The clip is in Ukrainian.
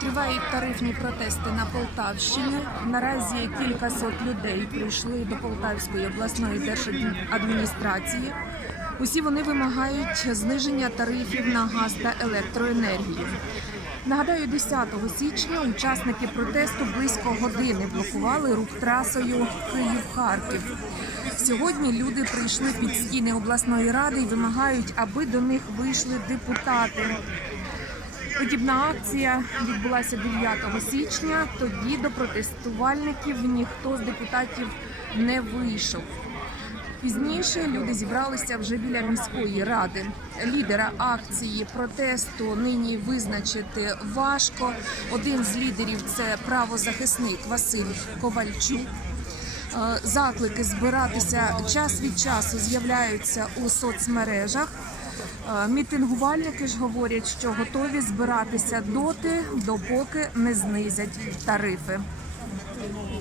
Тривають тарифні протести на Полтавщині. Наразі кількасот людей прийшли до Полтавської обласної держадміністрації. Усі вони вимагають зниження тарифів на газ та електроенергію. Нагадаю, 10 січня учасники протесту близько години блокували рух трасою Київ-Харків. Сьогодні люди прийшли під стіни обласної ради і вимагають, аби до них вийшли депутати. Подібна акція відбулася 9 січня. Тоді до протестувальників ніхто з депутатів не вийшов. Пізніше люди зібралися вже біля міської ради. Лідера акції протесту нині визначити важко. Один з лідерів це правозахисник Василь Ковальчук. Е, Заклики збиратися час від часу з'являються у соцмережах. Е, Мітингувальники ж говорять, що готові збиратися доти, допоки не знизять тарифи.